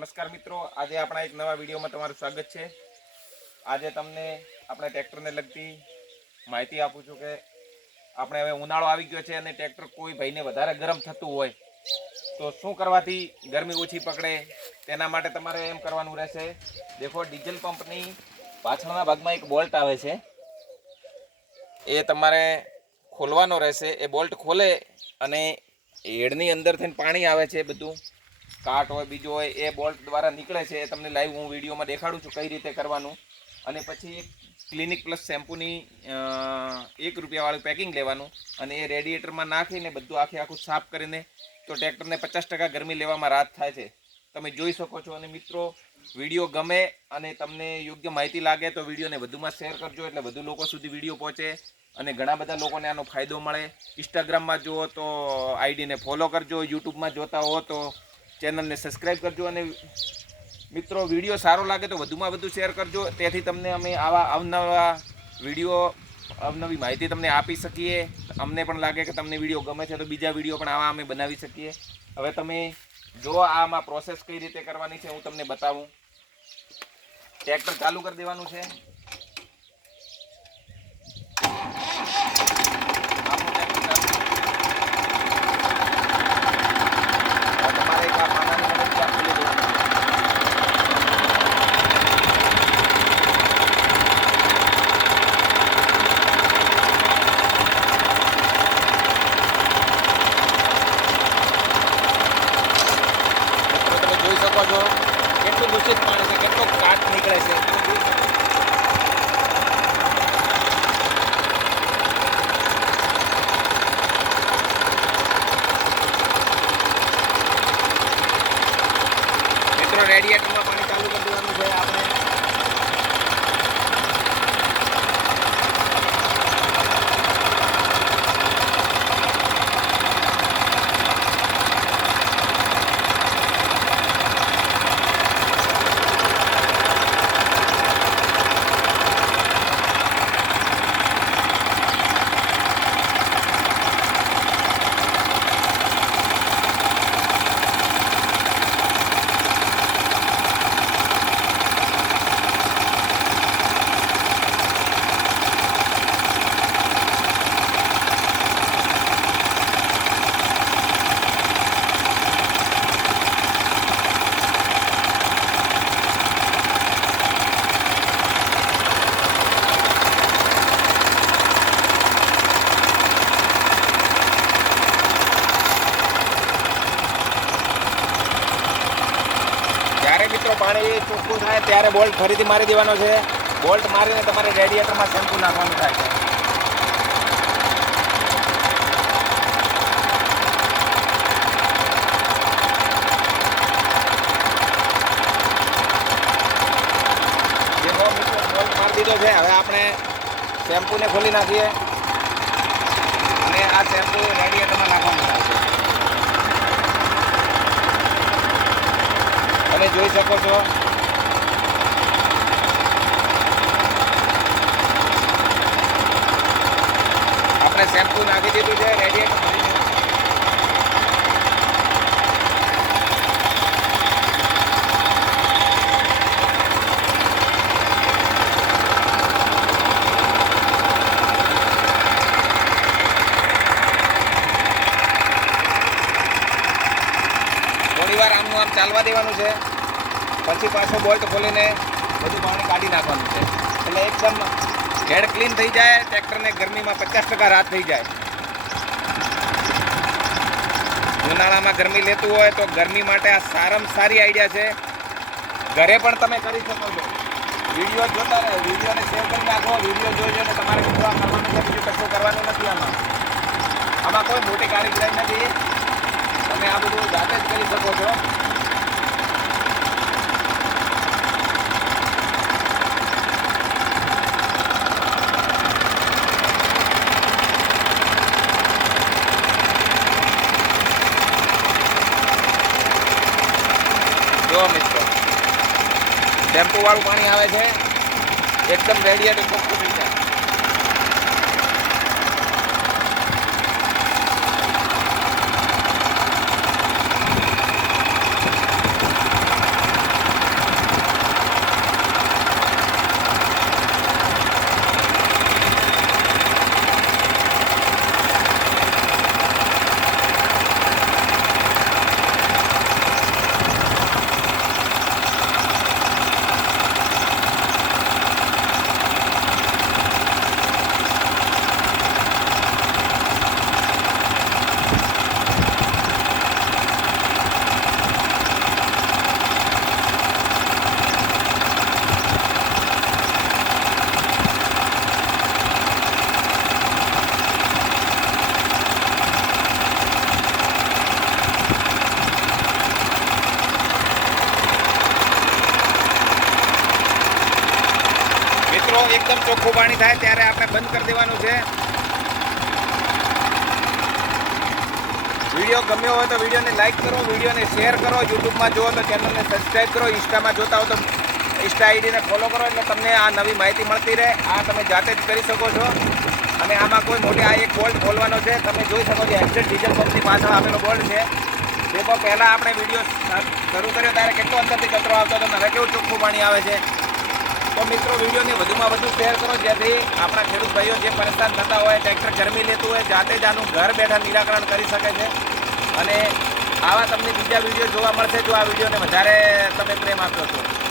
નમસ્કાર મિત્રો, આજે આપણા એક નવા વિડીયોમાં તમારું સ્વાગત છે। આજે તમને આપણે ટ્રેક્ટરને લગતી માહિતી આપું છું કે આપણે હવે ઉનાળો આવી ગયો છે અને ટ્રેક્ટર કોઈ ભાઈને વધારે ગરમ થતું હોય તો શું કરવાથી ગરમી ઓછી પકડે તેના માટે તમારે એમ કરવાનું રહેશે। દેખો, ડીઝલ પંપની પાછળના ભાગમાં એક બોલ્ટ આવે છે, એ તમારે ખોલવાનો રહેશે। એ બોલ્ટ ખોલે અને હેડની અંદરથી પાણી આવે છે, બધું કાટ હોય બીજો હોય એ બોલ્ટ દ્વારા નીકળે છે। તમને લાઈવ હું વિડીયોમાં દેખાડું છું કઈ રીતે કરવાનું। અને પછી એક ક્લિનિક પ્લસ શેમ્પૂની 1 રૂપિયાવાળું પેકિંગ લેવાનું અને એ રેડિએટરમાં નાખીને બધું આખું સાફ કરીને તો ટ્રેક્ટરને 50% ગરમી લેવામાં રાહત થાય છે, તમે જોઈ શકો છો। અને મિત્રો, વિડીયો ગમે અને તમને યોગ્ય માહિતી લાગે તો વિડીયોને વધુમાં શેર કરજો, એટલે વધુ લોકો સુધી વિડીયો પહોંચે અને ઘણા બધા લોકોને આનો ફાયદો મળે। ઇન્સ્ટાગ્રામમાં જુઓ તો આઈડીને ફોલો કરજો, યુટ્યુબમાં જોતા હો તો ચેનલને સબસ્ક્રાઈબ કરજો અને મિત્રો, વિડીયો સારો લાગે તો વધુમાં વધુ શેર કરજો, તેથી તમને અમે આવા અવનવા વિડીયો અવનવી માહિતી તમને આપી શકીએ। અમને પણ લાગે કે તમને વિડીયો ગમે છે તો બીજા વિડીયો પણ આવા અમે બનાવી શકીએ। હવે તમે જો આમાં પ્રોસેસ કઈ રીતે કરવાની છે હું તમને બતાવું। ટ્રેક્ટર ચાલુ કરી દેવાનું છે। કેટલું દૂષિત પાણી છે, કેટલો કાટ નીકળે છે। મિત્રો, રેડિએટરમાં પાણી ચાલુ કરી દેવાનું છે આપણે। મિત્રો, પાણી ચોખ્ખું થાય ત્યારે બોલ્ટ ફરીથી મારી દેવાનો છે। બોલ્ટ મારીને તમારે રેડિએટરમાં શેમ્પૂ નાખવાનું થાય છે। દેખો મિત્રો, બોલ્ટ મારી દીધો છે। હવે આપણે શેમ્પૂને ખોલી નાખીએ અને આ શેમ્પૂ રેડિએટરમાં નાખવાનું થાય છે। તમે જોઈ શકો છો આપણે શેમ્પૂ નાખી દીધું છે રેડિએટર। થોડીવાર આમનું આમ ચાલવા દેવાનું છે, પછી પાછો બોલ્ટ ખોલીને બધું પાણી કાઢી નાખવાનું છે, એટલે એકદમ હેડ ક્લીન થઈ જાય, ટ્રેક્ટરને ગરમીમાં 50% રાહત થઈ જાય। ઉનાળામાં ગરમી લેતું હોય તો ગરમી માટે આ સારામાં સારી આઈડિયા છે, ઘરે પણ તમે કરી શકો છો। વિડીયો જોતા રહે, વિડીયોને સેવ કરી નાખો, વિડીયો જોઈ ને તમારે મિત્રો આ કરવાનું છે, બીજું કશું કરવાનું નથી। આમાં કોઈ મોટી કારીગરી નથી, તમે આ બધું જાતે જ કરી શકો છો। જો મિત્રો, શેમ્પૂ વાળું પાણી આવે છે, એકદમ રેડિએટર ચોખ્ખું થઈ જાય। એકદમ ચોખ્ખું પાણી થાય ત્યારે આપણે બંધ કરી દેવાનું છે. વિડીયો ગમ્યો હોય તો વિડીયોને લાઈક કરો, વિડીયોને શેર કરો, યુટ્યુબમાં જુઓ તો ચેનલને સબસ્ક્રાઈબ કરો, ઇન્સ્ટામાં જોતા હો તો ઇન્સ્ટા આઈડીને ફોલો કરો એટલે તમને આ નવી માહિતી મળતી રહે. આ તમે જાતે જ કરી શકો છો. અને આમાં કોઈ મોટી આ એક બોલ્ટ ખોલવાનો છે, તમે જોઈ શકો છો એક્ઝેટ ડીઝલ પંપની પાછળ આપેલો બોલ્ટ છે. દેખો પહેલાં આપણે વિડીયો શરૂ કર્યો ત્યારે કેટલો અંદરથી કચરો આવતો હતો, હવે કેવું ચોખ્ખું પાણી આવે છે. તો મિત્રો વિડીયોને વધુમાં વધુ શેર કરો જેથી આપણા ખેડૂત ભાઈઓ જે પરેશાન થતા હોય, ટ્રેક્ટર ગરમી લેતું હોય, જાતે જ આનું ઘર બેઠા નિરાકરણ કરી શકે છે. અને આવા તમને બીજા વિડીયો જોવા મળશે જો આ વિડીયોને વધારે તમે પ્રેમ આપ્યો છો.